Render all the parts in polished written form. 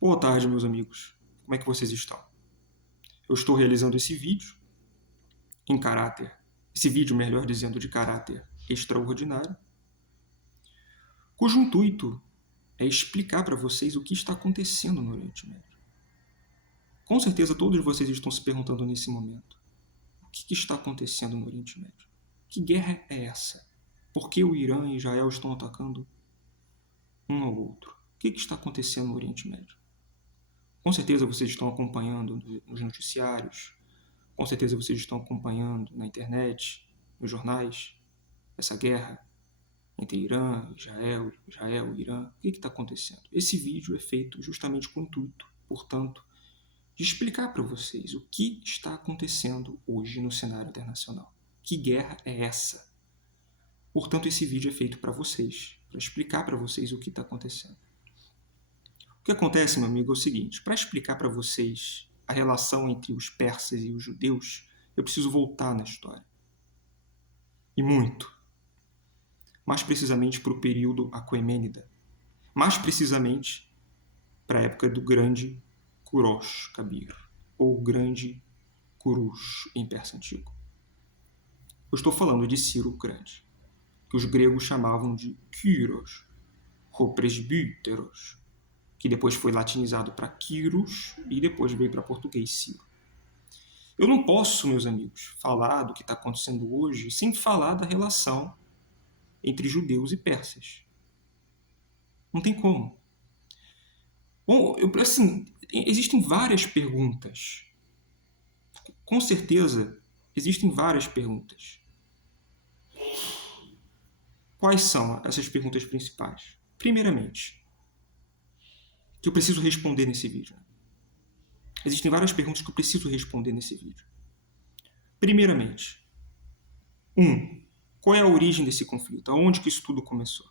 Boa tarde, meus amigos. Como é que vocês estão? Eu estou realizando esse vídeo em caráter, esse vídeo, melhor dizendo, de caráter extraordinário, cujo intuito é explicar para vocês o que está acontecendo no Oriente Médio. Com certeza todos vocês estão se perguntando nesse momento: o que está acontecendo no Oriente Médio? Que guerra é essa? Por que o Irã e Israel estão atacando um ao outro? O que está acontecendo no Oriente Médio? Com certeza vocês estão acompanhando nos noticiários, com certeza vocês estão acompanhando na internet, nos jornais, essa guerra entre Irã, Israel, Irã. O que está acontecendo? Esse vídeo é feito justamente com o intuito, portanto, de explicar para vocês o que está acontecendo hoje no cenário internacional. Que guerra é essa? Portanto, esse vídeo é feito para vocês, para explicar para vocês o que está acontecendo. O que acontece, meu amigo, é o seguinte: para explicar para vocês a relação entre os persas e os judeus, eu preciso voltar na história. E muito. Mais precisamente para o período Aquemênida. Mais precisamente para a época do grande Kurosh Kabir, ou grande Kurush em persa antigo. Eu estou falando de Ciro o Grande, que os gregos chamavam de Kyros, ou presbíteros, que depois foi latinizado para Quirus e depois veio para português Ciro. Eu não posso, meus amigos, falar do que está acontecendo hoje sem falar da relação entre judeus e persas. Não tem como. Bom, existem várias perguntas. Com certeza, existem várias perguntas. Quais são essas perguntas principais? Primeiramente, que eu preciso responder nesse vídeo. Existem várias perguntas que eu preciso responder nesse vídeo. Primeiramente, qual é a origem desse conflito? Aonde que isso tudo começou?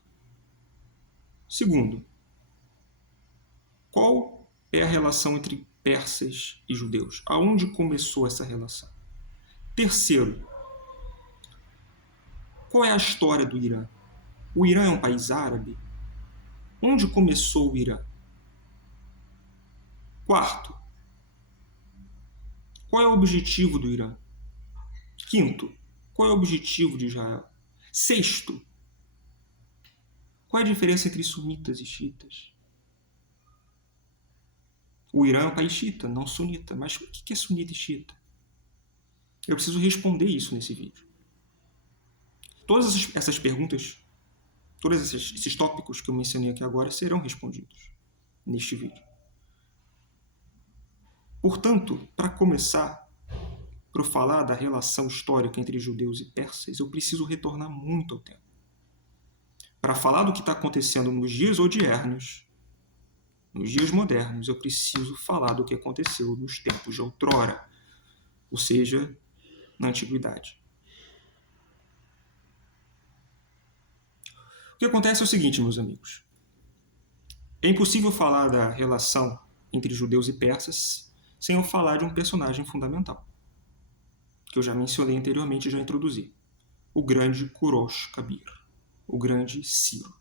Segundo, qual é a relação entre persas e judeus? Aonde começou essa relação? Terceiro, qual é a história do Irã? O Irã é um país árabe? Onde começou o Irã? Quarto, qual é o objetivo do Irã? Quinto, qual é o objetivo de Israel? Sexto, qual é a diferença entre sunitas e xiitas? O Irã é um país xiita, não sunita. Mas o que é sunita e xiita? Eu preciso responder isso nesse vídeo. Todas essas perguntas, todos esses tópicos que eu mencionei aqui agora serão respondidos neste vídeo. Portanto, para começar, para eu falar da relação histórica entre judeus e persas, eu preciso retornar muito ao tempo. Para falar do que está acontecendo nos dias odiernos, nos dias modernos, eu preciso falar do que aconteceu nos tempos de outrora, ou seja, na antiguidade. O que acontece é o seguinte, meus amigos. É impossível falar da relação entre judeus e persas sem eu falar de um personagem fundamental, que eu já mencionei anteriormente e já introduzi. O grande Kurosh Kabir, o grande Ciro.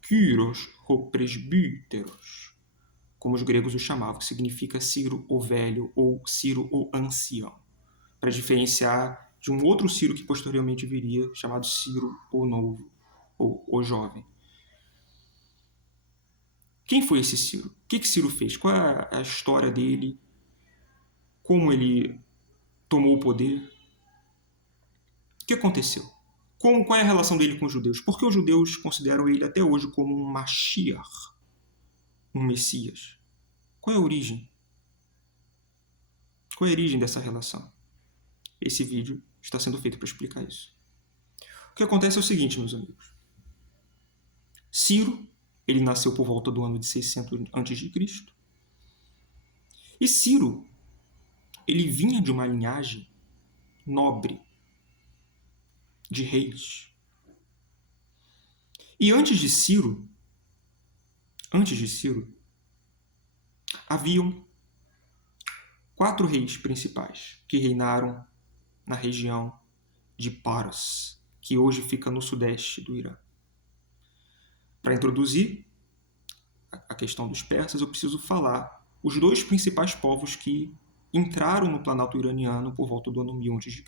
Kyros o presbíteros, como os gregos o chamavam, que significa Ciro o Velho ou Ciro o Ancião, para diferenciar de um outro Ciro que posteriormente viria, chamado Ciro o Novo, ou o Jovem. Quem foi esse Ciro? O que Ciro fez? Qual é a história dele? Como ele tomou o poder? O que aconteceu? Qual é a relação dele com os judeus? Por que os judeus consideram ele até hoje como um Mashiach, um Messias? Qual é a origem? Qual é a origem dessa relação? Esse vídeo está sendo feito para explicar isso. O que acontece é o seguinte, meus amigos. Ciro, ele nasceu por volta do ano de 600 a.C. E Ciro, ele vinha de uma linhagem nobre, de reis. E antes de Ciro, haviam 4 reis principais que reinaram na região de Paras, que hoje fica no sudeste do Irã. Para introduzir a questão dos persas, eu preciso falar os dois principais povos que entraram no Planalto Iraniano por volta do ano 1000 a.C.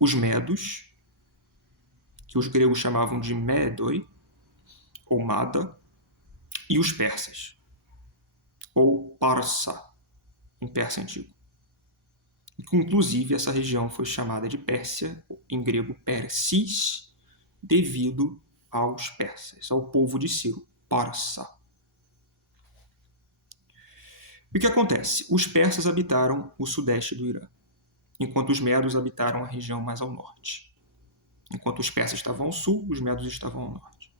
Os medos, que os gregos chamavam de Médoi, ou Mada, e os persas, ou Parsa, em persa antigo. Inclusive, essa região foi chamada de Pérsia, em grego Persis, devido aos persas, ao povo de Ciro, Parsa. E o que acontece? Os persas habitaram o sudeste do Irã, enquanto os medos habitaram a região mais ao norte. Enquanto os persas estavam ao sul, os medos estavam ao norte.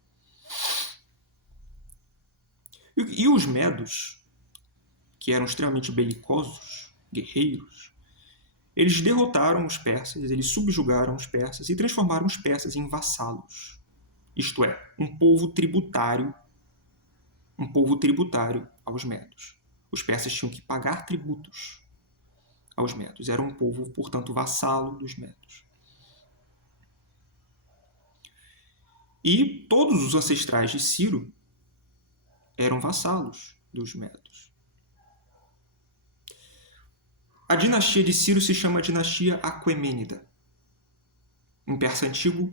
E os medos, que eram extremamente belicosos, guerreiros, eles derrotaram os persas, eles subjugaram os persas e transformaram os persas em vassalos. Isto é, um povo tributário aos medos. Os persas tinham que pagar tributos aos medos. Era um povo, portanto, vassalo dos medos. E todos os ancestrais de Ciro eram vassalos dos medos. A dinastia de Ciro se chama dinastia Aquemênida. Em persa antigo,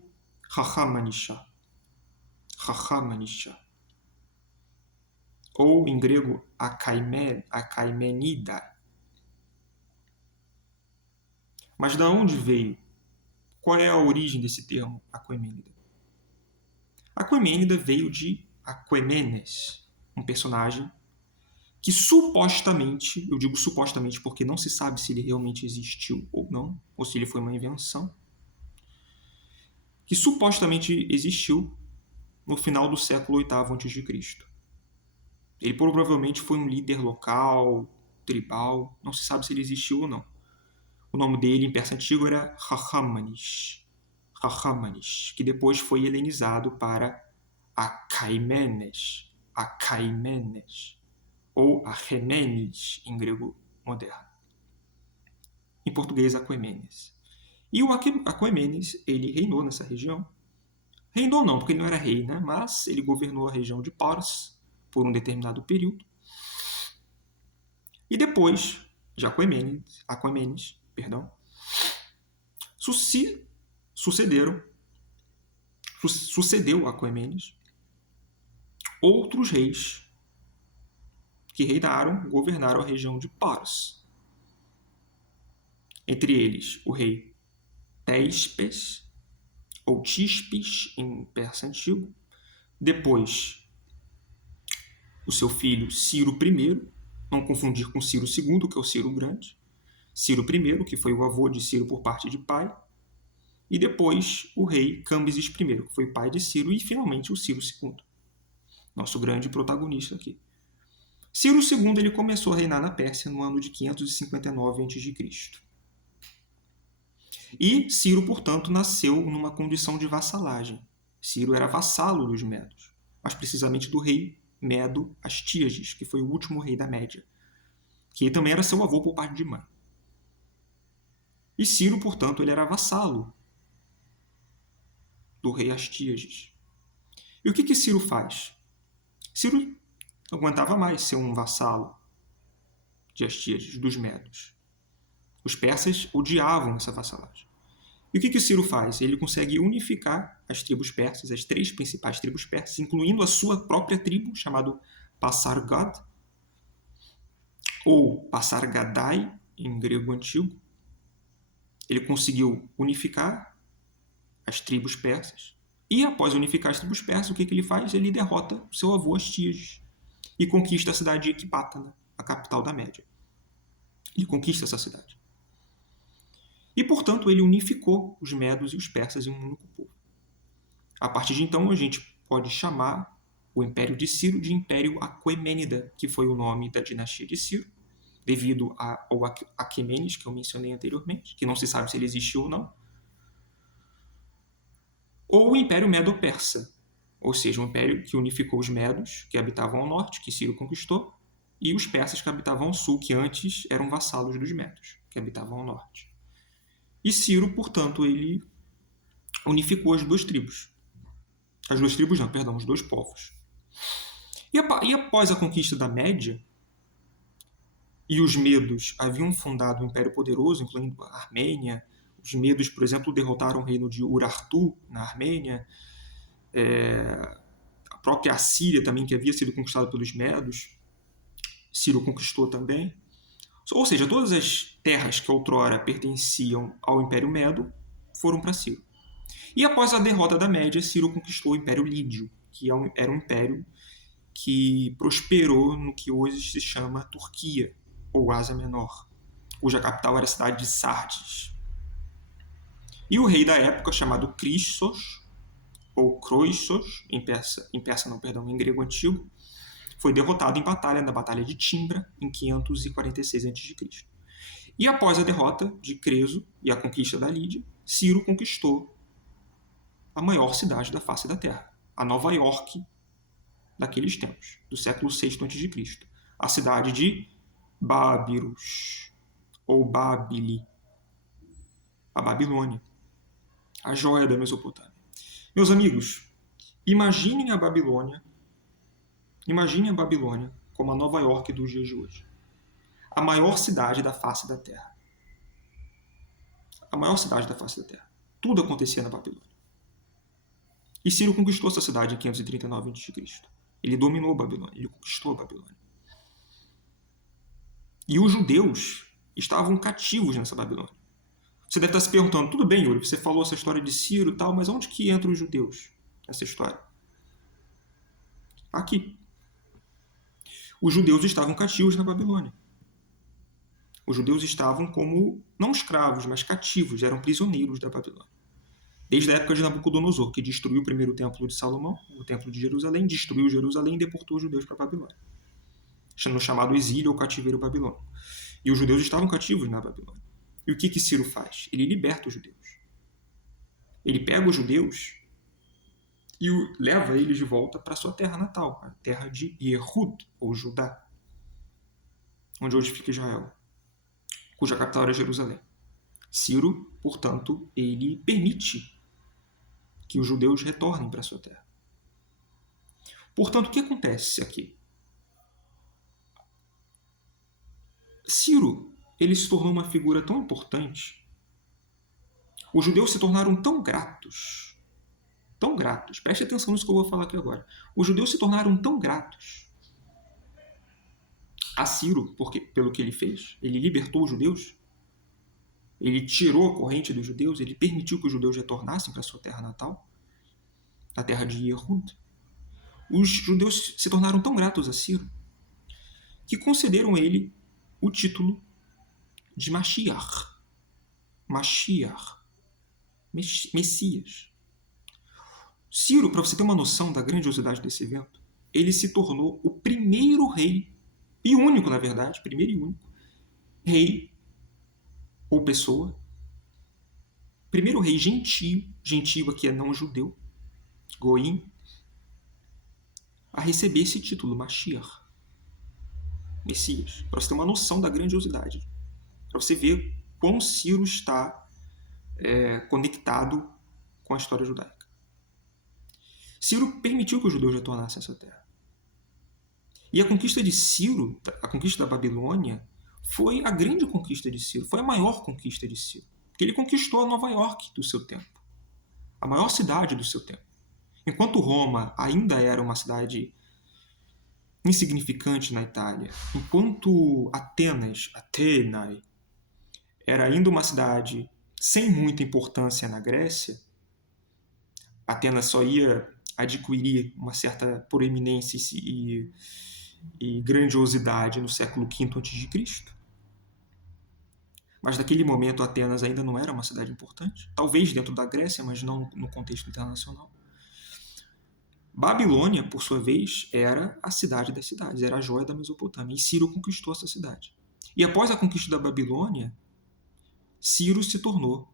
Hachamanisha. Ou em grego, Achaemenida. Mas de onde veio? Qual é a origem desse termo Aquemênida? Aquemênida veio de Aquemenes, um personagem que supostamente, eu digo supostamente porque não se sabe se ele realmente existiu ou não, ou se ele foi uma invenção, que supostamente existiu no final do século VIII a.C. Ele provavelmente foi um líder local, tribal, não se sabe se ele existiu ou não. O nome dele em persa antigo era Hachamanis, que depois foi helenizado para Achaemenes, ou Achemenes em grego moderno. Em português, Aquemenes. E o Aquemenes, ele reinou nessa região. Reinou não, porque ele não era rei, né? Mas ele governou a região de Pars por um determinado período. E depois de Aquemenes, sucedeu Aquemenes outros reis que governaram a região de Pars. Entre eles, o rei Téspes, ou Tispes, em persa antigo. Depois, o seu filho Ciro I, não confundir com Ciro II, que é o Ciro Grande. Ciro I, que foi o avô de Ciro por parte de pai. E depois, o rei Cambises I, que foi pai de Ciro. E, finalmente, o Ciro II, nosso grande protagonista aqui. Ciro II ele começou a reinar na Pérsia no ano de 559 a.C. E Ciro, portanto, nasceu numa condição de vassalagem. Ciro era vassalo dos medos, mas precisamente do rei medo Astíages, que foi o último rei da Média, que também era seu avô por parte de mãe. E Ciro, portanto, ele era vassalo do rei Astíages. E o que Ciro faz? Ciro não aguentava mais ser um vassalo de Astíages, dos medos. Os persas odiavam essa vassalagem. E o que Ciro faz? Ele consegue unificar as tribos persas, as 3 principais tribos persas, incluindo a sua própria tribo, chamada Pasargad, ou Pasargadai, em grego antigo. Ele conseguiu unificar as tribos persas. E após unificar as tribos persas, o que ele faz? Ele derrota o seu avô Astíages e conquista a cidade de Ecbatana, a capital da Média. Ele conquista essa cidade. E, portanto, ele unificou os medos e os persas em um único povo. A partir de então, a gente pode chamar o Império de Ciro de Império Aquemênida, que foi o nome da dinastia de Ciro, devido ao Aquemenes, que eu mencionei anteriormente, que não se sabe se ele existiu ou não. Ou o Império Medo-Persa, ou seja, um império que unificou os medos, que habitavam ao norte, que Ciro conquistou, e os persas, que habitavam ao sul, que antes eram vassalos dos medos, que habitavam ao norte. E Ciro, portanto, ele unificou as duas tribos. Os dois povos. E após a conquista da Média, e os medos haviam fundado um império poderoso, incluindo a Armênia. Os medos, por exemplo, derrotaram o reino de Urartu, na Armênia. A própria Assíria também, que havia sido conquistada pelos medos, Ciro conquistou também. Ou seja, todas as terras que outrora pertenciam ao Império Medo foram para Ciro. E após a derrota da Média, Ciro conquistou o Império Lídio, que era um império que prosperou no que hoje se chama Turquia, ou Ásia Menor, cuja capital era a cidade de Sardes. E o rei da época, chamado Chrissos, ou Croissos, em grego antigo, foi derrotado em batalha, na Batalha de Timbra, em 546 a.C. E após a derrota de Creso e a conquista da Lídia, Ciro conquistou a maior cidade da face da Terra, a Nova York daqueles tempos, do século VI a.C., a cidade de Babirus, ou Babili, a Babilônia, a joia da Mesopotâmia. Meus amigos, imaginem a Babilônia como a Nova York dos dias de hoje. A maior cidade da face da Terra. A maior cidade da face da Terra. Tudo acontecia na Babilônia. E Ciro conquistou essa cidade em 539 a.C. Ele dominou a Babilônia, ele conquistou a Babilônia. E os judeus estavam cativos nessa Babilônia. Você deve estar se perguntando, tudo bem, Yuri, você falou essa história de Ciro e tal, mas onde que entram os judeus nessa história? Aqui. Os judeus estavam cativos na Babilônia. Os judeus estavam como, não escravos, mas cativos, eram prisioneiros da Babilônia. Desde a época de Nabucodonosor, que destruiu o primeiro templo de Salomão, o templo de Jerusalém, destruiu Jerusalém e deportou os judeus para a Babilônia, no chamado exílio ou cativeiro babilônico. E os judeus estavam cativos na Babilônia. E o que Ciro faz? Ele liberta os judeus. Ele pega os judeus e leva eles de volta para sua terra natal, a terra de Yehud, ou Judá, onde hoje fica Israel, cuja capital era Jerusalém. Ciro, portanto, ele permite que os judeus retornem para sua terra. Portanto, o que acontece aqui? Ciro, ele se tornou uma figura tão importante. Os judeus se tornaram tão gratos, preste atenção nisso que eu vou falar aqui agora. Os judeus se tornaram tão gratos a Ciro, pelo que ele fez. Ele libertou os judeus, ele tirou a corrente dos judeus, ele permitiu que os judeus retornassem para sua terra natal, a terra de Yehud. Os judeus se tornaram tão gratos a Ciro que concederam a ele o título de Mashiach, Messias. Ciro, para você ter uma noção da grandiosidade desse evento, ele se tornou o primeiro rei, e único, na verdade, primeiro e único, rei ou pessoa, primeiro rei gentio aqui é não judeu, Goim, a receber esse título, Mashiach, Messias, para você ter uma noção da grandiosidade, para você ver quão Ciro está conectado com a história judaica. Ciro permitiu que os judeus retornassem a essa terra. E a conquista de Ciro, a conquista da Babilônia, foi a grande conquista de Ciro, foi a maior conquista de Ciro, porque ele conquistou a Nova York do seu tempo, a maior cidade do seu tempo. Enquanto Roma ainda era uma cidade insignificante na Itália, enquanto Atenae, era ainda uma cidade sem muita importância na Grécia, Atenas só ia adquirir uma certa proeminência e grandiosidade no século V a.C. Mas naquele momento Atenas ainda não era uma cidade importante, talvez dentro da Grécia, mas não no contexto internacional. Babilônia, por sua vez, era a cidade das cidades, era a joia da Mesopotâmia, e Ciro conquistou essa cidade. E após a conquista da Babilônia, Ciro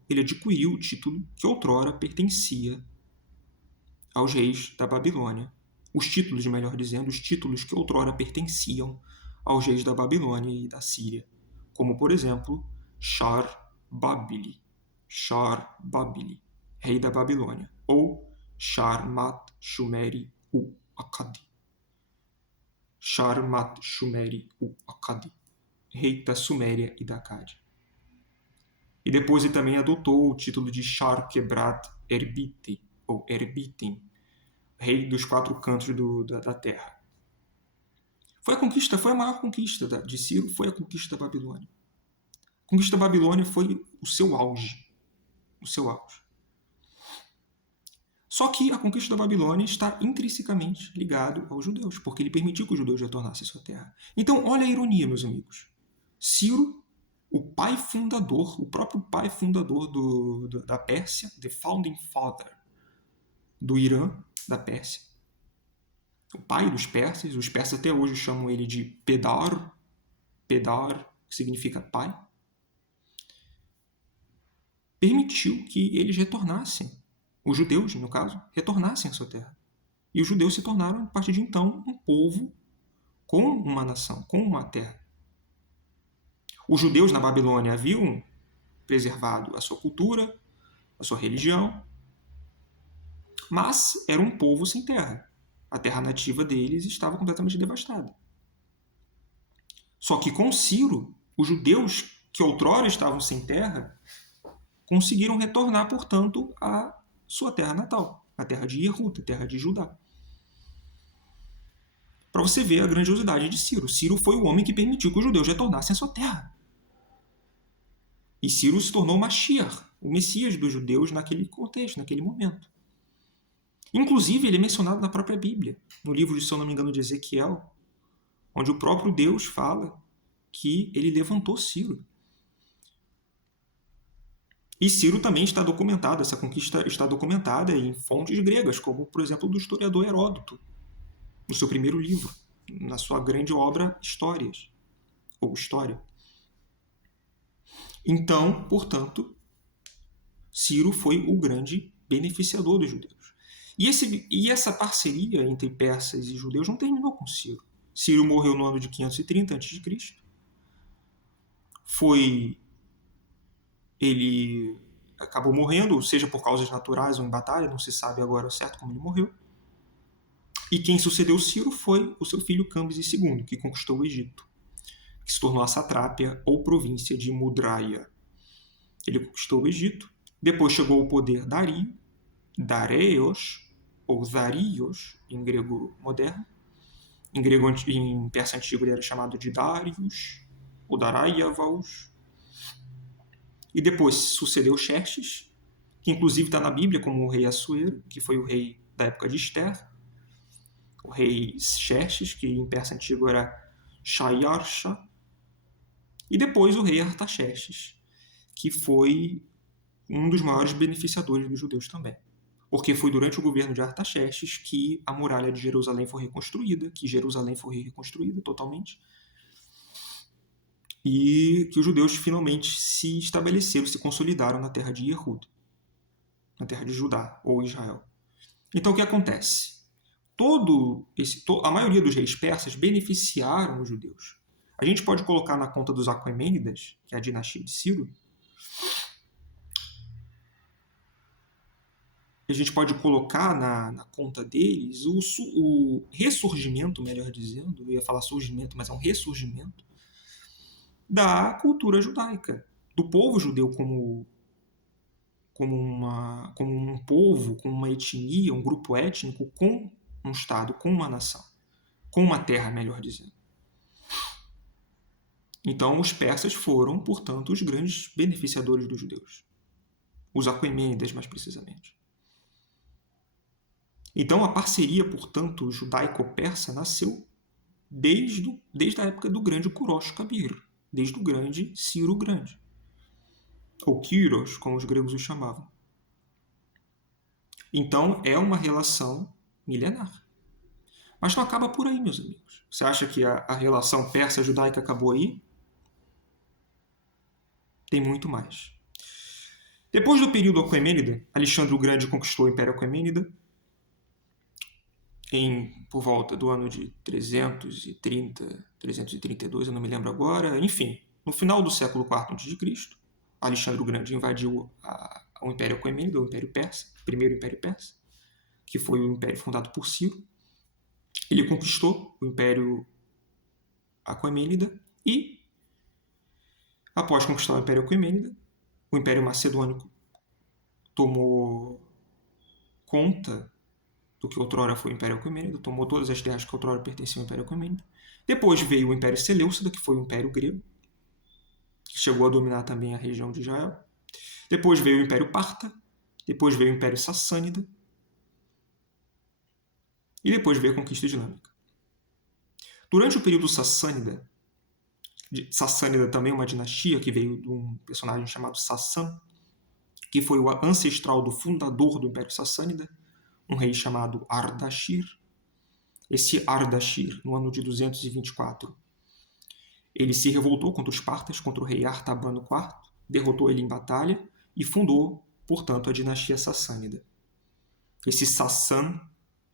ele adquiriu o título que outrora pertencia aos reis da Babilônia. Os títulos, melhor dizendo, os títulos que outrora pertenciam aos reis da Babilônia e da Síria, como, por exemplo, Shar-Babili, rei da Babilônia, ou Sharmat-Shumeri-U-Akkadi, Sharmat-Shumeri-u-Akkadi, rei da Suméria e da Acádia. E depois ele também adotou o título de Shar-Kebrat-Erbiti, ou Erbitim, rei dos 4 cantos da terra. Foi a maior conquista de Ciro, foi a conquista da Babilônia. A conquista da Babilônia foi o seu auge. Só que a conquista da Babilônia está intrinsecamente ligado aos judeus, porque ele permitiu que os judeus retornassem à sua terra. Então, olha a ironia, meus amigos. Ciro, o próprio pai fundador da Pérsia, the founding father do Irã, da Pérsia, o pai dos persas, os persas até hoje chamam ele de Pedar, que significa pai, permitiu que eles retornassem, os judeus, no caso, retornassem à sua terra. E os judeus se tornaram, a partir de então, um povo com uma nação, com uma terra. Os judeus na Babilônia haviam preservado a sua cultura, a sua religião, mas era um povo sem terra. A terra nativa deles estava completamente devastada. Só que com Ciro, os judeus que outrora estavam sem terra conseguiram retornar, portanto, à sua terra natal, a terra de Yehud, a terra de Judá. Para você ver a grandiosidade de Ciro. Ciro foi o homem que permitiu que os judeus retornassem à sua terra. E Ciro se tornou o Mashiach, o Messias dos judeus naquele contexto, naquele momento. Inclusive, ele é mencionado na própria Bíblia, no livro, se eu não me engano, de Ezequiel, onde o próprio Deus fala que ele levantou Ciro. E Ciro também está documentado, essa conquista está documentada em fontes gregas, como, por exemplo, do historiador Heródoto, no seu primeiro livro, na sua grande obra Histórias, ou História. Então, portanto, Ciro foi o grande beneficiador dos judeus. E essa parceria entre persas e judeus não terminou com Ciro. Ciro morreu no ano de 530 a.C. Ele acabou morrendo, seja por causas naturais ou em batalha, não se sabe agora certo como ele morreu. E quem sucedeu Ciro foi o seu filho Cambises II, que conquistou o Egito, que se tornou a satrápia ou província de Mudraia. Ele conquistou o Egito, depois chegou ao poder Dareios, ou Darios, em grego moderno. Em persa antigo ele era chamado de Darius, ou Daraiavaus. E depois sucedeu Xerxes, que inclusive está na Bíblia como o rei Assuero, que foi o rei da época de Esther. O rei Xerxes, que em persa antigo era Shayarsha. E depois o rei Artaxerxes, que foi um dos maiores beneficiadores dos judeus também. Porque foi durante o governo de Artaxerxes que a muralha de Jerusalém foi reconstruída, totalmente, e que os judeus finalmente se estabeleceram, se consolidaram na terra de Yehud, na terra de Judá, ou Israel. Então o que acontece? A maioria dos reis persas beneficiaram os judeus. A gente pode colocar na conta dos Aquemênidas, que é a dinastia de Ciro, a gente pode colocar na conta deles o ressurgimento, melhor dizendo, eu ia falar surgimento, mas é um ressurgimento, da cultura judaica, do povo judeu como um povo, com uma etnia, um grupo étnico, com um Estado, com uma nação, com uma terra, melhor dizendo. Então, os persas foram, portanto, os grandes beneficiadores dos judeus. Os Aquemênidas, mais precisamente. Então, a parceria, portanto, judaico-persa nasceu desde a época do grande Kurosh Kabir, desde o grande Ciro Grande, ou Kyros, como os gregos o chamavam. Então, é uma relação milenar. Mas não acaba por aí, meus amigos. Você acha que a relação persa-judaica acabou aí? Tem muito mais. Depois do período Aquemênida, Alexandre o Grande conquistou o Império Aquemênida por volta do ano de 330, 332, eu não me lembro agora. Enfim, no final do século IV a.C., Alexandre o Grande invadiu o Império Aquemênida, o Império Persa, o primeiro Império Persa, que foi o império fundado por Ciro. Ele conquistou o Império Aquemênida, e, após conquistar o Império Aquemênida, o Império Macedônico tomou conta do que outrora foi o Império Aquemênida, tomou todas as terras que outrora pertenciam ao Império Aquemênida. Depois veio o Império Seleucida, que foi o Império Grego, que chegou a dominar também a região de Israel. Depois veio o Império Parta, depois veio o Império Sassânida, e depois veio a conquista islâmica. Durante o período Sassânida também é uma dinastia que veio de um personagem chamado Sassan, que foi o ancestral do fundador do Império Sassânida, um rei chamado Ardashir. Esse Ardashir, no ano de 224, ele se revoltou contra os partas, contra o rei Artabano IV, derrotou ele em batalha e fundou, portanto, a dinastia Sassânida. Esse Sassan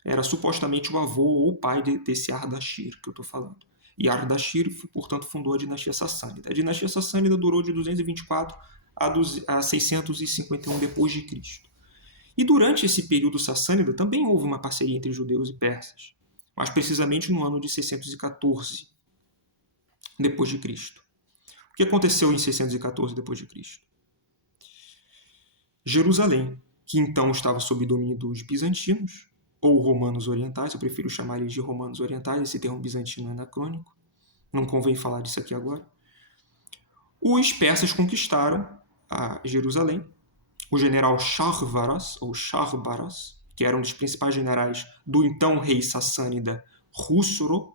era supostamente o avô ou o pai desse Ardashir que eu estou falando. E Ardashir, portanto, fundou a dinastia Sassânida. A dinastia Sassânida durou de 224 a 651 d.C. E durante esse período sassânida também houve uma parceria entre judeus e persas, mais precisamente no ano de 614 d.C. O que aconteceu em 614 d.C.? Jerusalém, que então estava sob domínio dos bizantinos, ou romanos orientais, eu prefiro chamar eles de romanos orientais, esse termo bizantino é anacrônico, não convém falar disso aqui agora. Os persas conquistaram a Jerusalém. O general Sharvaras, ou Sharbaras, que era um dos principais generais do então rei sassânida Khusro,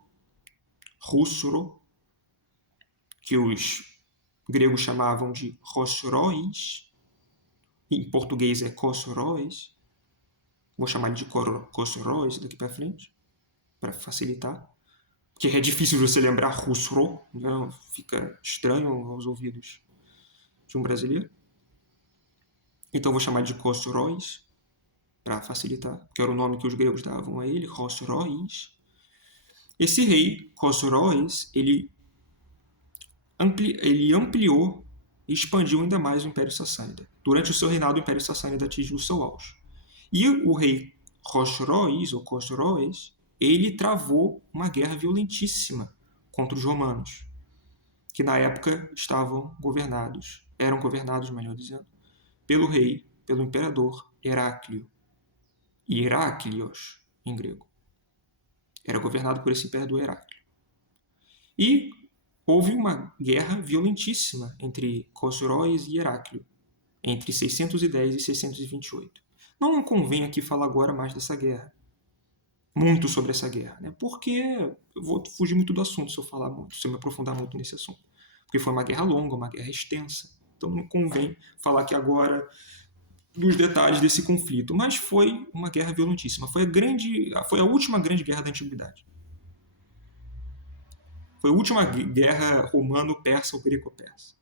que os gregos chamavam de Khosroes, em português é Khosroes, vou chamar de Khosroes daqui para frente, para facilitar, porque é difícil você lembrar Khusro, né? Fica estranho aos ouvidos de um brasileiro. Então vou chamar de Khosroes, para facilitar, porque era o nome que os gregos davam a ele, Khosroes. Esse rei, Khosroes, ele ampliou e expandiu ainda mais o Império Sassânida. Durante o seu reinado, o Império Sassânida atingiu o seu auge. E o rei Khosroes, ou Khosroes, ele travou uma guerra violentíssima contra os romanos, que na época eram governados, melhor dizendo, pelo imperador Heráclio. Heráclios, em grego. Era governado por esse imperador Heráclio. E houve uma guerra violentíssima entre Khosroes e Heráclio, entre 610 e 628. Não convém aqui falar agora mais dessa guerra, muito sobre essa guerra, né? Porque eu vou fugir muito do assunto se eu falar muito, se eu me aprofundar muito nesse assunto. Porque foi uma guerra longa, uma guerra extensa. Então não convém falar aqui agora dos detalhes desse conflito, mas foi uma guerra violentíssima. Foi a última grande guerra da antiguidade. Foi a última guerra romano-persa ou greco-persa.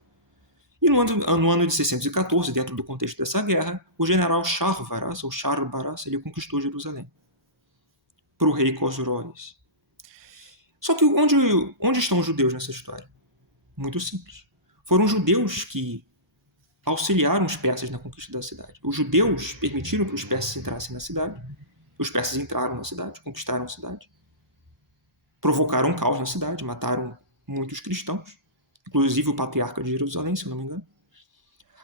E no ano de 614, dentro do contexto dessa guerra, o general Sharvaras, ou Sharbaras, ele conquistou Jerusalém para o rei Khosroes. Só que onde estão os judeus nessa história? Muito simples. Foram os judeus que auxiliaram os persas na conquista da cidade. Os judeus permitiram que os persas entrassem na cidade. Os persas entraram na cidade, conquistaram a cidade. Provocaram um caos na cidade, mataram muitos cristãos, inclusive o patriarca de Jerusalém, se eu não me engano.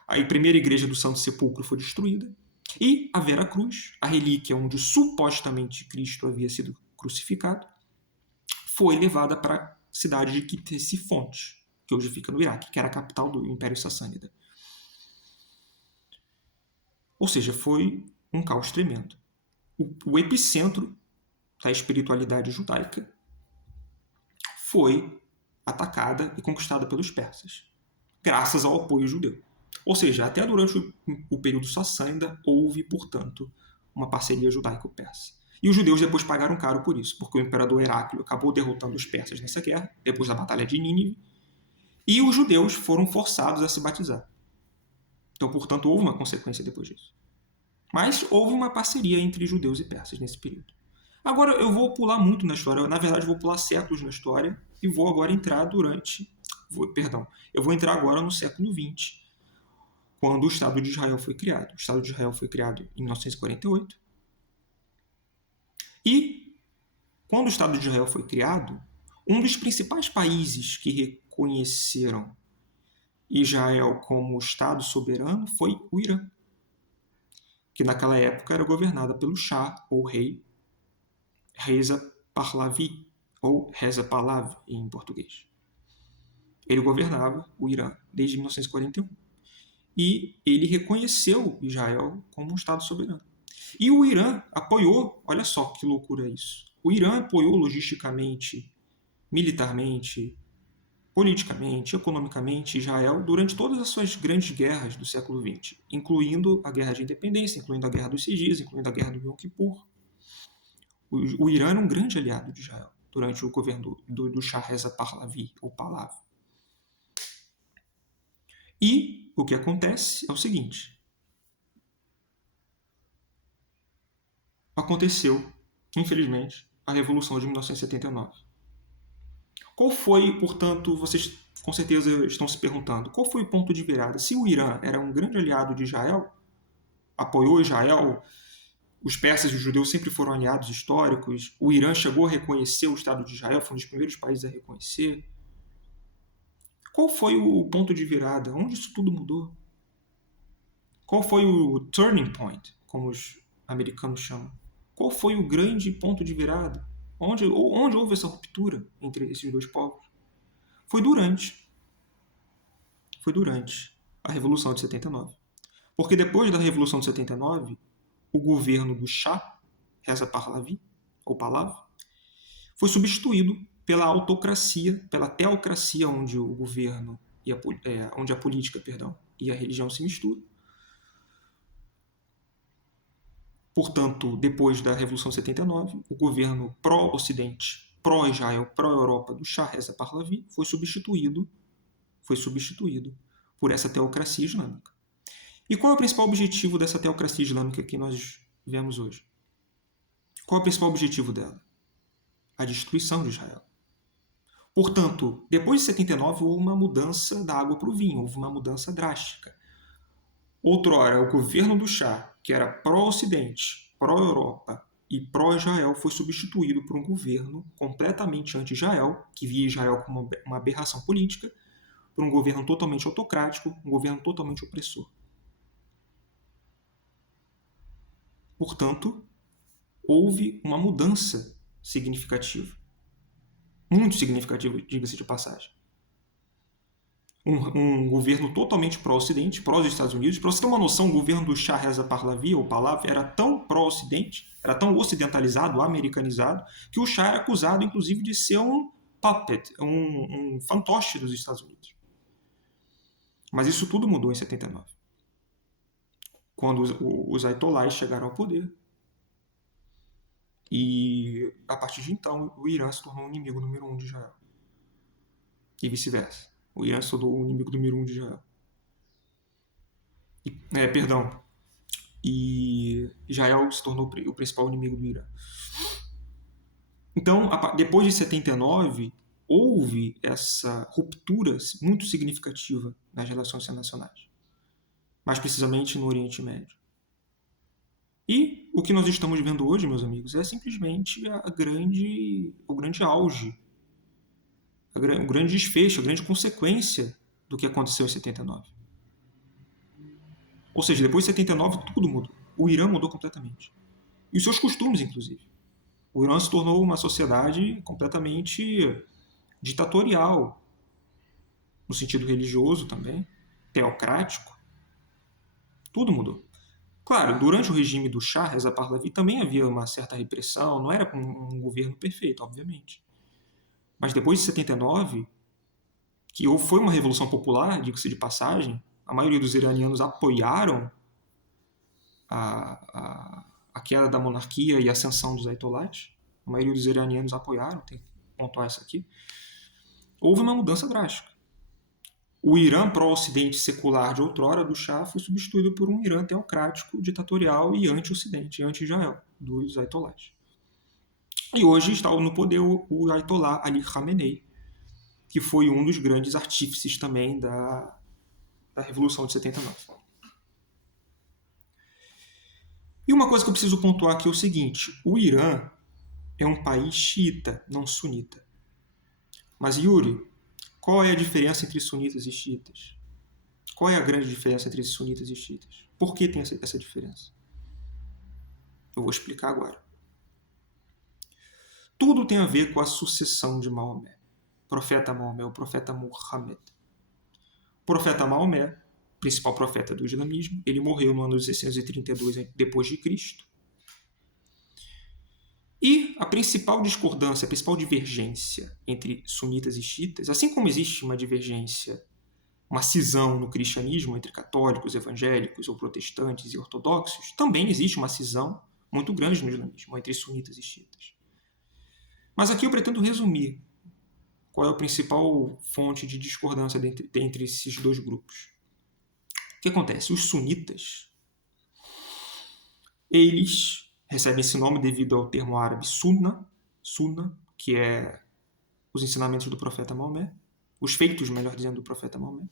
A primeira igreja do Santo Sepulcro foi destruída. E a Vera Cruz, a relíquia onde supostamente Cristo havia sido crucificado, foi levada para a cidade de Ctesifonte, que hoje fica no Iraque, que era a capital do Império Sassânida. Ou seja, foi um caos tremendo. O epicentro da espiritualidade judaica foi atacada e conquistada pelos persas, graças ao apoio judeu. Ou seja, até durante o período sassânida houve, portanto, uma parceria judaico-persa. E os judeus depois pagaram caro por isso, porque o imperador Heráclio acabou derrotando os persas nessa guerra, depois da Batalha de Nínive, e os judeus foram forçados a se batizar. Então, portanto, houve uma consequência depois disso. Mas houve uma parceria entre judeus e persas nesse período. Agora, eu vou pular muito na história, na verdade, vou pular séculos na história, e vou agora entrar eu vou entrar agora no século XX, quando o Estado de Israel foi criado. O Estado de Israel foi criado em 1948. E, quando o Estado de Israel foi criado, Um dos principais países que reconheceram Israel como Estado soberano foi o Irã, que naquela época era governada pelo Shah, ou rei, Reza Pahlavi, ou Reza Pahlavi em português. Ele governava o Irã desde 1941. E ele reconheceu Israel como um Estado soberano. E o Irã apoiou, olha só que loucura isso, o Irã apoiou logisticamente, militarmente, politicamente, economicamente Israel durante todas as suas grandes guerras do século XX, incluindo a Guerra de Independência, incluindo a Guerra dos Seis Dias, incluindo a Guerra do Yom Kippur. O Irã era um grande aliado de Israel durante o governo do Shah Reza Pahlavi, ou Pahlavi. E o que acontece é o seguinte. Aconteceu, infelizmente, a Revolução de 1979. Qual foi, portanto, vocês com certeza estão se perguntando, qual foi o ponto de virada? Se o Irã era um grande aliado de Israel, apoiou Israel, os persas e os judeus sempre foram aliados históricos, o Irã chegou a reconhecer o Estado de Israel, foi um dos primeiros países a reconhecer. Qual foi o ponto de virada? Onde isso tudo mudou? Qual foi o turning point, como os americanos chamam? Qual foi o grande ponto de virada? Onde houve essa ruptura entre esses dois povos? Foi durante a Revolução de 79. Porque depois da Revolução de 79, o governo do Shah, Reza Pahlavi, ou Pahlavi, foi substituído pela autocracia, pela teocracia, onde o governo onde a política, e a religião se misturam. Portanto, depois da Revolução de 79, o governo pró-Ocidente, pró-Israel, pró-Europa do Shah Reza Pahlavi foi substituído por essa teocracia islâmica. E qual é o principal objetivo dessa teocracia islâmica que nós vemos hoje? Qual é o principal objetivo dela? A destruição de Israel. Portanto, depois de 79 houve uma mudança da água para o vinho, houve uma mudança drástica. Outrora, o governo do Shah, que era pró-Ocidente, pró-Europa e pró-Israel, foi substituído por um governo completamente anti-Israel, que via Israel como uma aberração política, por um governo totalmente autocrático, um governo totalmente opressor. Portanto, houve uma mudança significativa. Muito significativa, diga-se de passagem. Um governo totalmente pró-Ocidente, pró-Estados Unidos. Para você ter uma noção, o governo do Shah Reza Pahlavi, ou Pahlavi, era tão pró-Ocidente, era tão ocidentalizado, americanizado, que o Shah era acusado, inclusive, de ser um puppet, um fantoche dos Estados Unidos. Mas isso tudo mudou em 79. Quando os Ayatollahs chegaram ao poder. E, a partir de então, o Irã se tornou o inimigo número 1 de Israel. E vice-versa. O Irã se tornou o inimigo número 1 de Israel. E Israel se tornou o principal inimigo do Irã. Então, depois de 79, houve essa ruptura muito significativa nas relações internacionais. Mais precisamente no Oriente Médio. E o que nós estamos vendo hoje, meus amigos, é simplesmente o grande auge, o grande desfecho, a grande consequência do que aconteceu em 79. Ou seja, depois de 79 tudo mudou. O Irã mudou completamente. E os seus costumes, inclusive. O Irã se tornou uma sociedade completamente ditatorial, no sentido religioso também, teocrático. Tudo mudou. Claro, durante o regime do Shah Reza Pahlavi também havia uma certa repressão, não era um governo perfeito, obviamente. Mas depois de 79, que foi uma revolução popular, diga-se de passagem, a maioria dos iranianos apoiaram a queda da monarquia e a ascensão dos Ayatollahs. A maioria dos iranianos apoiaram, tem que pontuar isso aqui. Houve uma mudança drástica. O Irã pró-ocidente secular de outrora do Shah foi substituído por um Irã teocrático, ditatorial e anti-ocidente, anti-Israel, dos Ayatollahs. E hoje está no poder o Ayatollah Ali Khamenei, que foi um dos grandes artífices também da Revolução de 79. E uma coisa que eu preciso pontuar aqui é o seguinte: o Irã é um país xiita, não sunita. Mas, Yuri, qual é a diferença entre sunitas e xiitas? Qual é a grande diferença entre sunitas e xiitas? Por que tem essa diferença? Eu vou explicar agora. Tudo tem a ver com a sucessão de Maomé. Profeta Maomé, o profeta Muhammad. O profeta Maomé, principal profeta do islamismo, ele morreu no ano 632 depois de Cristo. E a principal discordância, a principal divergência entre sunitas e xiitas, assim como existe uma divergência, uma cisão no cristianismo entre católicos, evangélicos ou protestantes e ortodoxos, também existe uma cisão muito grande no islamismo entre sunitas e xiitas. Mas aqui eu pretendo resumir qual é a principal fonte de discordância entre esses dois grupos. O que acontece? Os sunitas, eles recebem esse nome devido ao termo árabe sunna, que é os ensinamentos do profeta Maomé, os feitos, melhor dizendo, do profeta Maomé.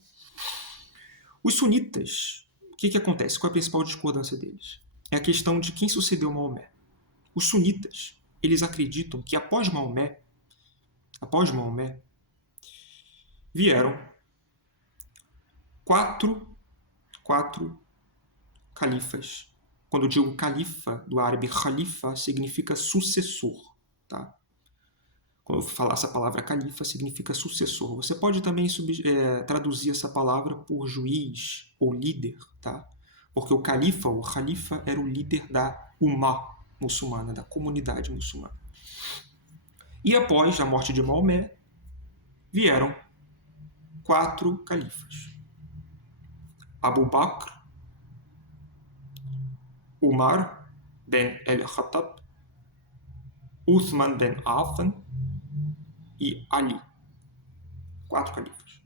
Os sunitas, o que acontece? Qual é a principal discordância deles? É a questão de quem sucedeu Maomé. Os sunitas, eles acreditam que após Maomé, vieram quatro califas. Quando eu digo califa, do árabe khalifa, significa sucessor. Tá? Quando eu falar essa palavra califa, significa sucessor. Você pode também traduzir essa palavra por juiz ou líder. Tá? Porque o khalifa, era o líder da Ummah muçulmana, da comunidade muçulmana. E após a morte de Maomé, vieram 4 califas. Abu Bakr, Umar ben al-Khattab, Uthman ben Affan e Ali. 4 califas.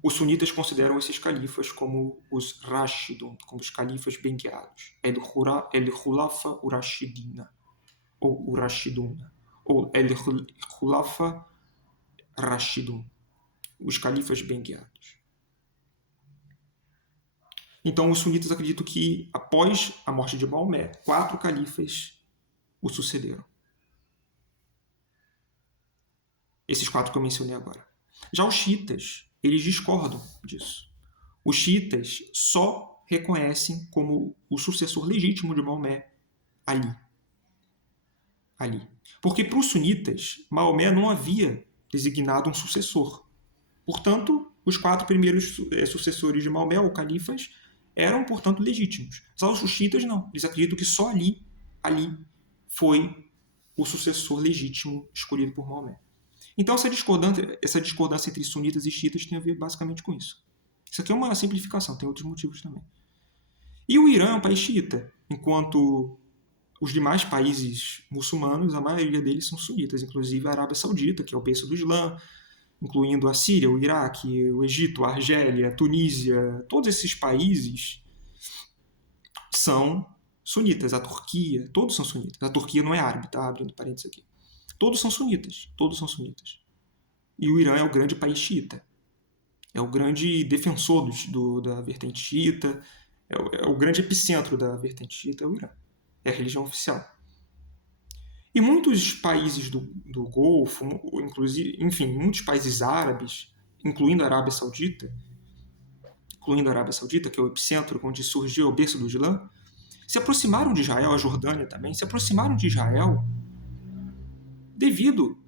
Os sunitas consideram esses califas como os Rashidun, como os califas bem guiados. El-Khulafa Urashidina, ou Urashiduna, ou El-Khulafa Rashidun, os califas bem guiados. Então, os sunitas acreditam que, após a morte de Maomé, 4 califas o sucederam. Esses 4 que eu mencionei agora. Já os xiitas, eles discordam disso. Os xiitas só reconhecem como o sucessor legítimo de Maomé Ali. Porque para os sunitas, Maomé não havia designado um sucessor. Portanto, os 4 primeiros sucessores de Maomé, ou califas, eram, portanto, legítimos. Já os xiitas não. Eles acreditam que só Ali foi o sucessor legítimo escolhido por Maomé. Então, essa discordância entre sunitas e xiitas tem a ver basicamente com isso. Isso aqui é uma simplificação, tem outros motivos também. E o Irã é um país xiita, enquanto os demais países muçulmanos, a maioria deles são sunitas, inclusive a Arábia Saudita, que é o berço do Islã, incluindo a Síria, o Iraque, o Egito, a Argélia, a Tunísia, todos esses países são sunitas. A Turquia, todos são sunitas. A Turquia não é árabe, tá? Abrindo parênteses aqui. Todos são sunitas. E o Irã é o grande país xiita. É o grande defensor da vertente xiita, é o grande epicentro da vertente xiita, é o Irã. É a religião oficial. E muitos países do Golfo, inclusive, enfim, muitos países árabes, incluindo a Arábia Saudita, que é o epicentro onde surgiu o berço do Islã, se aproximaram de Israel, a Jordânia também, se aproximaram de Israel devido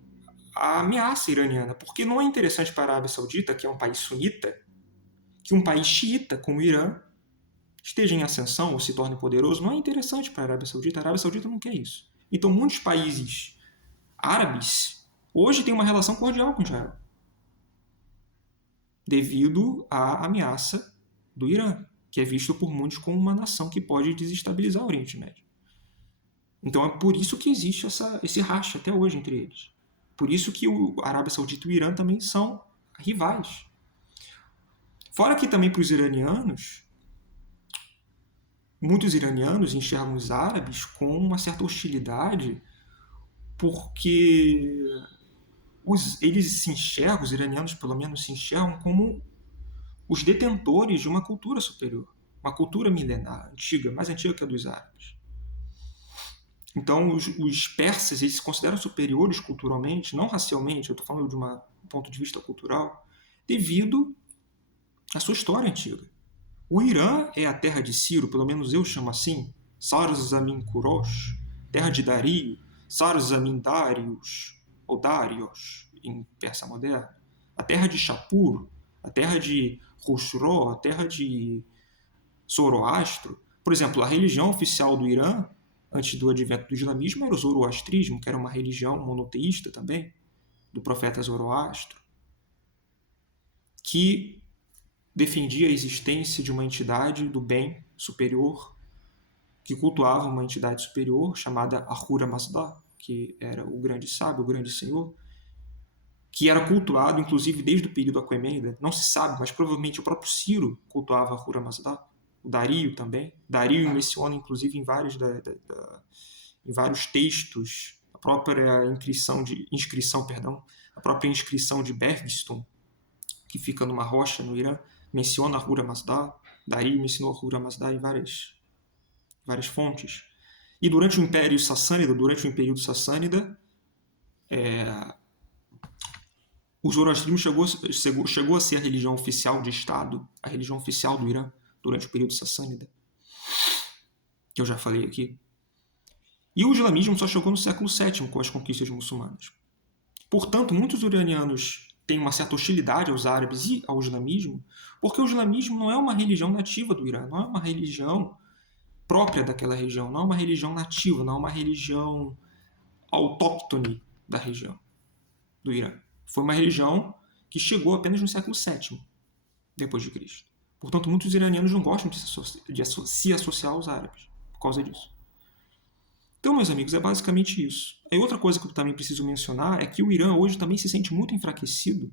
à ameaça iraniana, porque não é interessante para a Arábia Saudita, que é um país sunita, que um país xiita como o Irã esteja em ascensão ou se torne poderoso. Não é interessante para a Arábia Saudita não quer isso. Então, muitos países árabes hoje têm uma relação cordial com Israel, devido à ameaça do Irã, que é visto por muitos como uma nação que pode desestabilizar o Oriente Médio. Então, é por isso que existe esse racha até hoje entre eles. Por isso que a Arábia Saudita e o Irã também são rivais. Fora que também para os iranianos, muitos iranianos enxergam os árabes com uma certa hostilidade, porque eles se enxergam, os iranianos pelo menos se enxergam como os detentores de uma cultura superior, uma cultura milenar, antiga, mais antiga que a dos árabes. Então, os persas eles se consideram superiores culturalmente, não racialmente, eu estou falando de um ponto de vista cultural, devido à sua história antiga. O Irã é a terra de Ciro, pelo menos eu chamo assim, Sarzamin Kurosh, terra de Dario, Sarzamin Darius, ou Darius, em persa moderno, a terra de Shapur, a terra de Khosrow, a terra de Zoroastro. Por exemplo, a religião oficial do Irã, antes do advento do islamismo, era o zoroastrismo, que era uma religião monoteísta também, do profeta Zoroastro, que defendia a existência de uma entidade do bem superior, que cultuava uma entidade superior chamada Ahura Mazda, que era o grande sábio, o grande senhor, que era cultuado, inclusive, desde o período Aquemênida. Não se sabe, mas provavelmente o próprio Ciro cultuava Ahura Mazda. O Dario também. Dario menciona, inclusive, em vários textos, a própria a própria inscrição de Bergstone, que fica numa rocha no Irã, menciona Ahura Mazda. Dario mencionou Ahura Mazda em várias fontes. E durante o Império Sassânida, durante o período Sassânida, o zoroastrismo chegou a ser a religião oficial de Estado, a religião oficial do Irã, durante o período Sassânida, que eu já falei aqui. E o islamismo só chegou no século VII com as conquistas muçulmanas. Portanto, muitos iranianos têm uma certa hostilidade aos árabes e ao islamismo, porque o islamismo não é uma religião nativa do Irã, não é uma religião própria daquela região, não é uma religião nativa, não é uma religião autóctone da região do Irã. Foi uma religião que chegou apenas no século VII depois de Cristo. Portanto, muitos iranianos não gostam de se associar aos árabes por causa disso. Então, meus amigos, é basicamente isso. E outra coisa que eu também preciso mencionar é que o Irã hoje também se sente muito enfraquecido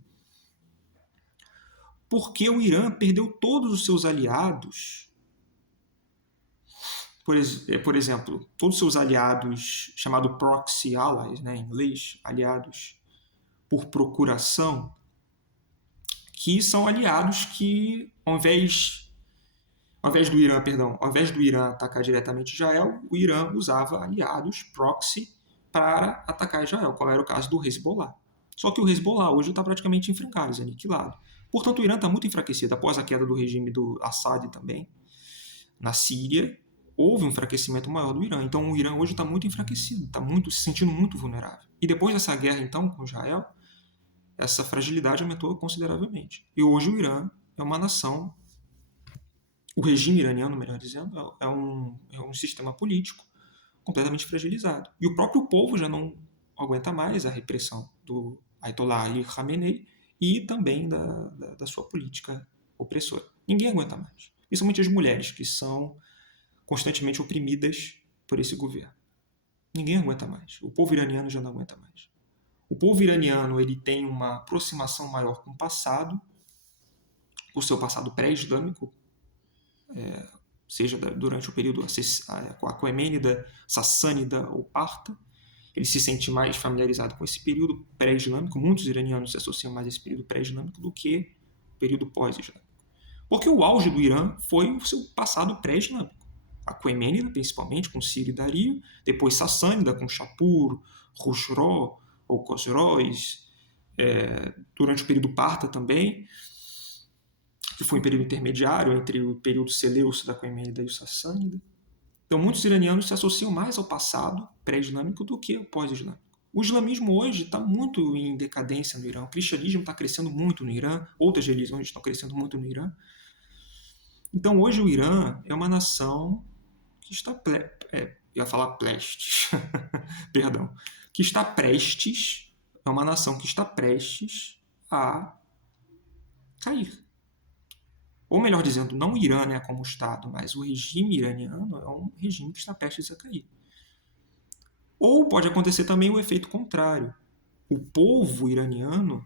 porque o Irã perdeu todos os seus aliados. Por exemplo, todos os seus aliados, chamado proxy allies, né, em inglês, aliados por procuração, que são aliados que, ao invés do Irã atacar diretamente Israel, o Irã usava aliados proxy para atacar Israel, como era o caso do Hezbollah. Só que o Hezbollah hoje está praticamente em frangalhos, aniquilado. Portanto, o Irã está muito enfraquecido. Após a queda do regime do Assad também, na Síria, houve um enfraquecimento maior do Irã. Então, o Irã hoje está muito enfraquecido, está se sentindo muito vulnerável. E depois dessa guerra, então, com Israel, essa fragilidade aumentou consideravelmente. E hoje o Irã é uma nação, o regime iraniano, melhor dizendo, é um sistema político completamente fragilizado. E o próprio povo já não aguenta mais a repressão do Ayatollah Ali Khamenei e também da sua política opressora. Ninguém aguenta mais. Principalmente as mulheres, que são constantemente oprimidas por esse governo. Ninguém aguenta mais. O povo iraniano já não aguenta mais. O povo iraniano ele tem uma aproximação maior com o passado, o seu passado pré-islâmico, seja durante o período Aquemênida, Sassânida ou Parta. Ele se sente mais familiarizado com esse período pré-islâmico. Muitos iranianos se associam mais a esse período pré-islâmico do que o período pós-islâmico. Porque o auge do Irã foi o seu passado pré-islâmico. Aquemênida, principalmente, com Ciro e Dario, depois Sassânida, com Shapur, Khosrow ou Khosroes, durante o período Parta também, que foi um período intermediário entre o período Seleucida, Aquemênida e o Sassânida. Então, muitos iranianos se associam mais ao passado pré-islâmico do que ao pós-islâmico. O islamismo hoje está muito em decadência no Irã. O cristianismo está crescendo muito no Irã, outras religiões estão crescendo muito no Irã. Então, hoje o Irã é uma nação que está perdão, que está prestes, é uma nação que está prestes a cair. Ou melhor dizendo, não o Irã, né, como Estado, mas o regime iraniano é um regime que está prestes a cair. Ou pode acontecer também o efeito contrário. O povo iraniano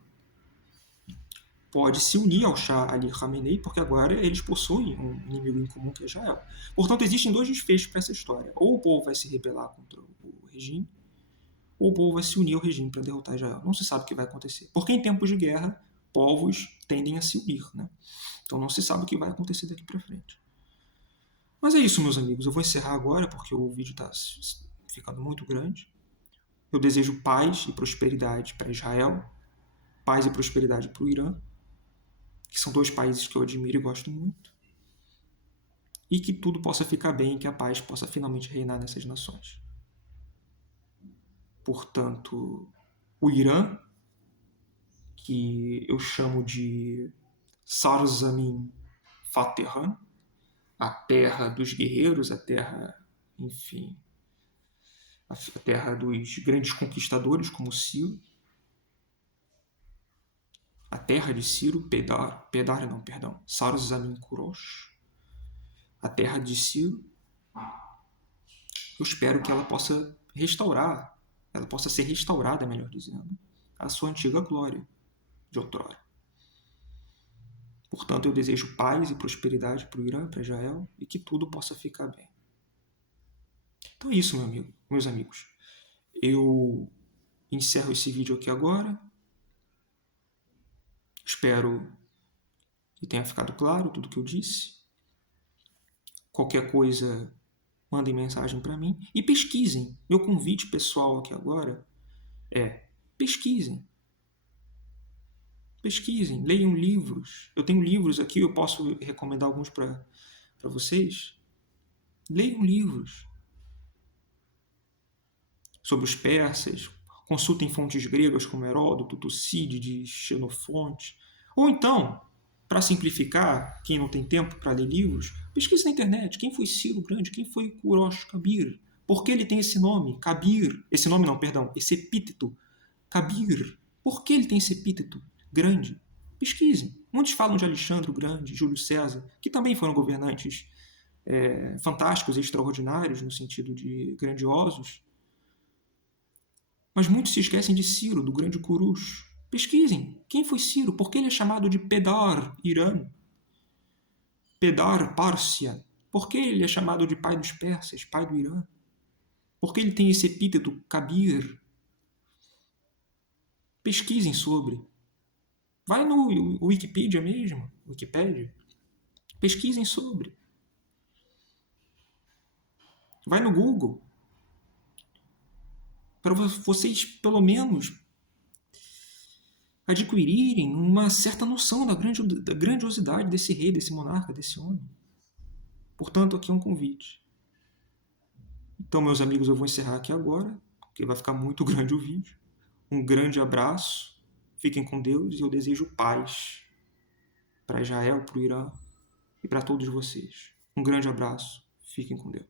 pode se unir ao Shah Ali Khamenei, porque agora eles possuem um inimigo em comum que é Israel. Portanto, existem dois desfechos para essa história. Ou o povo vai se rebelar contra o regime, ou o povo vai se unir ao regime para derrotar Israel. Não se sabe o que vai acontecer. Porque em tempos de guerra, povos tendem a se unir, né? Então não se sabe o que vai acontecer daqui para frente. Mas é isso, meus amigos. Eu vou encerrar agora porque o vídeo está ficando muito grande. Eu desejo paz e prosperidade para Israel, paz e prosperidade para o Irã, que são 2 países que eu admiro e gosto muito, e que tudo possa ficar bem e que a paz possa finalmente reinar nessas nações. Portanto, o Irã, que eu chamo de Sarzamin Fatehan, a terra dos guerreiros, a terra, enfim, a terra dos grandes conquistadores como Ciro, a terra de Ciro, Sarzamin Kurosh, a terra de Ciro. Eu espero que ela possa ser restaurada, melhor dizendo, à sua antiga glória de outrora. Portanto, eu desejo paz e prosperidade para o Irã, para Israel, e que tudo possa ficar bem. Então é isso, meus amigos. Eu encerro esse vídeo aqui agora. Espero que tenha ficado claro tudo o que eu disse. Qualquer coisa, mandem mensagem para mim. E pesquisem. Meu convite pessoal aqui agora é: pesquisem. Pesquisem, leiam livros. Eu tenho livros aqui, eu posso recomendar alguns para vocês. Leiam livros sobre os persas, consultem fontes gregas como Heródoto, Tucídides, Xenofonte. Ou então, para simplificar, quem não tem tempo para ler livros, pesquise na internet quem foi Ciro Grande, quem foi Kurosh Kabir, por que ele tem esse nome, Kabir, esse epíteto, Kabir, por que ele tem esse epíteto grande? Pesquisem. Muitos falam de Alexandre o Grande, Júlio César, que também foram governantes fantásticos e extraordinários, no sentido de grandiosos. Mas muitos se esquecem de Ciro, do grande Kurush. Pesquisem. Quem foi Ciro? Por que ele é chamado de Pedar Irã? Pedar Pársia. Por que ele é chamado de pai dos persas, pai do Irã? Por que ele tem esse epíteto Kabir? Pesquisem sobre. Vai no Wikipedia mesmo, Wikipedia. Pesquisem sobre. Vai no Google. Para vocês, pelo menos, adquirirem uma certa noção da grandiosidade desse rei, desse monarca, desse homem. Portanto, aqui é um convite. Então, meus amigos, eu vou encerrar aqui agora, porque vai ficar muito grande o vídeo. Um grande abraço, fiquem com Deus e eu desejo paz para Israel, para o Irã e para todos vocês. Um grande abraço, fiquem com Deus.